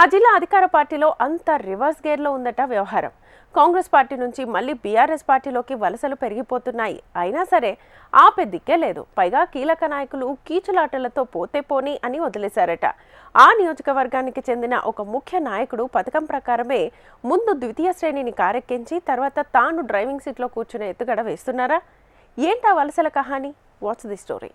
ఆ జిల్లా అధికార పార్టీలో అంత రివర్స్ గేర్లో ఉందట వ్యవహారం. కాంగ్రెస్ పార్టీ నుంచి మళ్ళీ బీఆర్ఎస్ పార్టీలోకి వలసలు పెరిగిపోతున్నాయి. అయినా సరే ఆపే దిక్కే లేదు. పైగా కీలక నాయకులు కీచులాటలతో పోతే పోని అని వదిలేశారట. ఆ నియోజకవర్గానికి చెందిన ఒక ముఖ్య నాయకుడు పథకం ప్రకారమే ముందు ద్వితీయ శ్రేణిని కారెక్కించి తర్వాత తాను డ్రైవింగ్ సీట్లో కూర్చునే ఎత్తుగడ వేస్తున్నారా? ఏంటా వలసల కహాని? What's the story?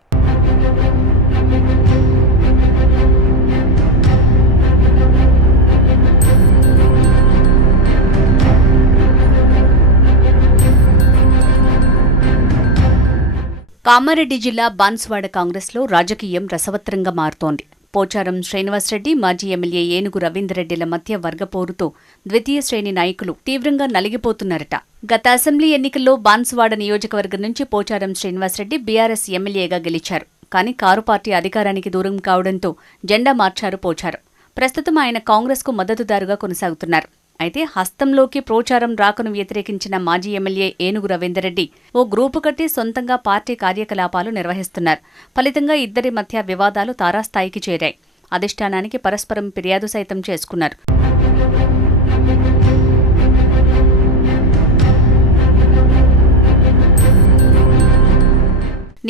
కామారెడ్డి జిల్లా బాన్సువాడ కాంగ్రెస్లో రాజకీయం రసవత్రంగా మారుతోంది. పోచారం శ్రీనివాసరెడ్డి, మాజీ ఎమ్మెల్యే ఏనుగు రవీందర్రెడ్డిల మధ్య వర్గపోరుతో ద్వితీయ శ్రేణి నాయకులు తీవ్రంగా నలిగిపోతున్నారట. గత అసెంబ్లీ ఎన్నికల్లో బాన్సువాడ నియోజకవర్గం నుంచి పోచారం శ్రీనివాసరెడ్డి బీఆర్ఎస్ ఎమ్మెల్యేగా గెలిచారు. కానీ కారు పార్టీ అధికారానికి దూరం కావడంతో జెండా మార్చారు పోచారం. ప్రస్తుతం ఆయన కాంగ్రెస్కు మద్దతుదారుగా కొనసాగుతున్నారు. అయితే హస్తంలోకి ప్రోచారం రాకను వ్యతిరేకించిన మాజీ ఎమ్మెల్యే ఏనుగు రవీందర్రెడ్డి ఓ గ్రూపు కట్టి సొంతంగా పార్టీ కార్యకలాపాలు నిర్వహిస్తున్నారు. ఫలితంగా ఇద్దరి మధ్య వివాదాలు తారాస్థాయికి చేరాయి. అధిష్టానానికి పరస్పరం ఫిర్యాదు సైతం చేసుకున్నారు.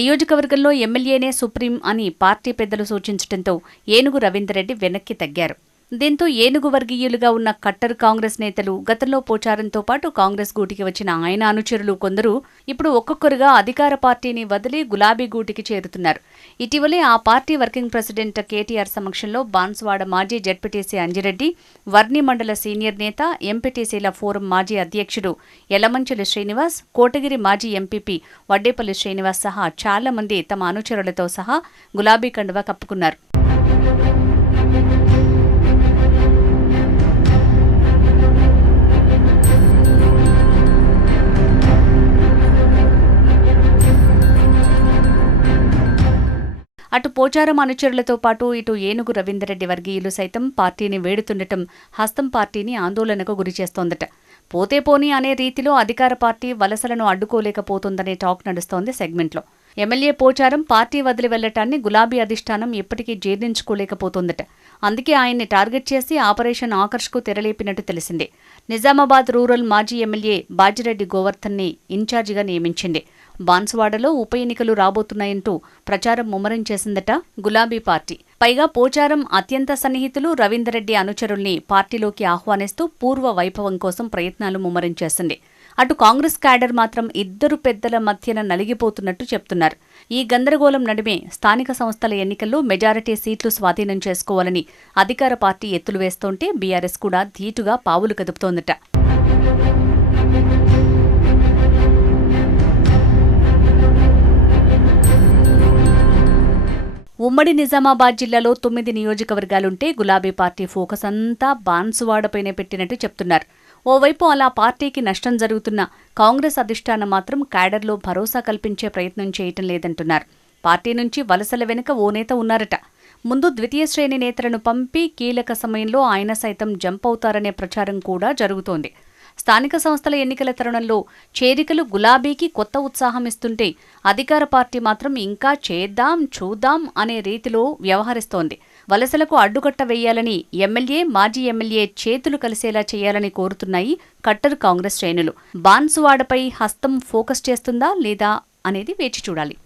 నియోజకవర్గంలో ఎమ్మెల్యేనే సుప్రీం అని పార్టీ పెద్దలు సూచించడంతో ఏనుగు రవీందర్రెడ్డి వెనక్కి తగ్గారు. దీంతో ఏనుగు వర్గీయులుగా ఉన్న కట్టర్ కాంగ్రెస్ నేతలు, గతంలో పోచారంతో పాటు కాంగ్రెస్ గూటికి వచ్చిన ఆయన అనుచరులు కొందరు ఇప్పుడు ఒక్కొక్కరుగా అధికార పార్టీని వదిలి గులాబీ గూటికి చేరుతున్నారు. ఇటీవలే ఆ పార్టీ వర్కింగ్ ప్రెసిడెంట్ కేటీఆర్ సమక్షంలో బాన్సువాడ మాజీ జడ్పీటీసీ అంజిరెడ్డి, వర్ణి మండల సీనియర్ నేత, ఎంపీటీసీల ఫోరం మాజీ అధ్యక్షుడు యలమంచిలి శ్రీనివాస్, కోటగిరి మాజీ ఎంపీపీ వడ్డేపల్లి శ్రీనివాస్ సహా చాలా మంది తమ అనుచరులతో సహా గులాబీ కండువా కప్పుకున్నారు. అటు పోచారం అనుచరులతో పాటు ఇటు ఏనుగు రవీందర్రెడ్డి వర్గీయులు సైతం పార్టీని వేడుతుండటం హస్తం పార్టీని ఆందోళనకు గురిచేస్తోందట. పోతే పోనీ అనే రీతిలో అధికార పార్టీ వలసలను అడ్డుకోలేకపోతుందనే టాక్ నడుస్తోంది సెగ్మెంట్లో. ఎమ్మెల్యే పోచారం పార్టీ వదిలి వెళ్లటాన్ని గులాబీ అధిష్టానం ఇప్పటికీ జీర్ణించుకోలేకపోతుందట. అందుకే ఆయన్ని టార్గెట్ చేసి ఆపరేషన్ ఆకర్ష్కు తెరలేపినట్టు తెలిసింది. నిజామాబాద్ రూరల్ మాజీ ఎమ్మెల్యే బాజిరెడ్డి గోవర్ధన్ని ఇన్ఛార్జిగా నియమించింది. బాన్సువాడలో ఉప ఎన్నికలు రాబోతున్నాయంటూ ప్రచారం ముమ్మరం చేసిందట గులాబీ పార్టీ. పైగా పోచారం అత్యంత సన్నిహితులు రవీందర్రెడ్డి అనుచరుల్ని పార్టీలోకి ఆహ్వానిస్తూ పూర్వ వైభవం కోసం ప్రయత్నాలు ముమ్మరం చేసింది. అటు కాంగ్రెస్ క్యాడర్ మాత్రం ఇద్దరు పెద్దల మధ్యన నలిగిపోతున్నట్టు చెప్తున్నారు. ఈ గందరగోళం నడుమే స్థానిక సంస్థల ఎన్నికల్లో మెజారిటీ సీట్లు స్వాధీనం చేసుకోవాలని అధికార పార్టీ ఎత్తులు వేస్తోంటే బీఆర్ఎస్ కూడా ధీటుగా పావులు కదుపుతోందట. ఉమ్మడి నిజామాబాద్ జిల్లాలో 9 నియోజకవర్గాలుంటే గులాబీ పార్టీ ఫోకస్ అంతా బాన్సువాడపైనే పెట్టినట్టు చెప్తున్నారు. ఓవైపు అలా పార్టీకి నష్టం జరుగుతున్న కాంగ్రెస్ అధిష్టానం మాత్రం క్యాడర్లో భరోసా కల్పించే ప్రయత్నం చేయటం లేదంటున్నారు. పార్టీ నుంచి వలసల వెనుక ఓ నేత ఉన్నారట. ముందు ద్వితీయ శ్రేణి నేతలను పంపి కీలక సమయంలో ఆయన సైతం జంప్ అవుతారనే ప్రచారం కూడా జరుగుతోంది. స్థానిక సంస్థల ఎన్నికల తరుణంలో చేరికలు గులాబీకి కొత్త ఉత్సాహం ఇస్తుంటే అధికార పార్టీ మాత్రం ఇంకా చేద్దాం చూద్దాం అనే రీతిలో వ్యవహరిస్తోంది. వలసలకు అడ్డుకట్ట వేయాలని ఎమ్మెల్యే, మాజీ ఎమ్మెల్యే చేతులు కలిసేలా చేయాలని కోరుతున్నాయి కట్టర్ కాంగ్రెస్ శ్రేణులు. బాన్సువాడపై హస్తం ఫోకస్ చేస్తుందా లేదా అనేది వేచి చూడాలి.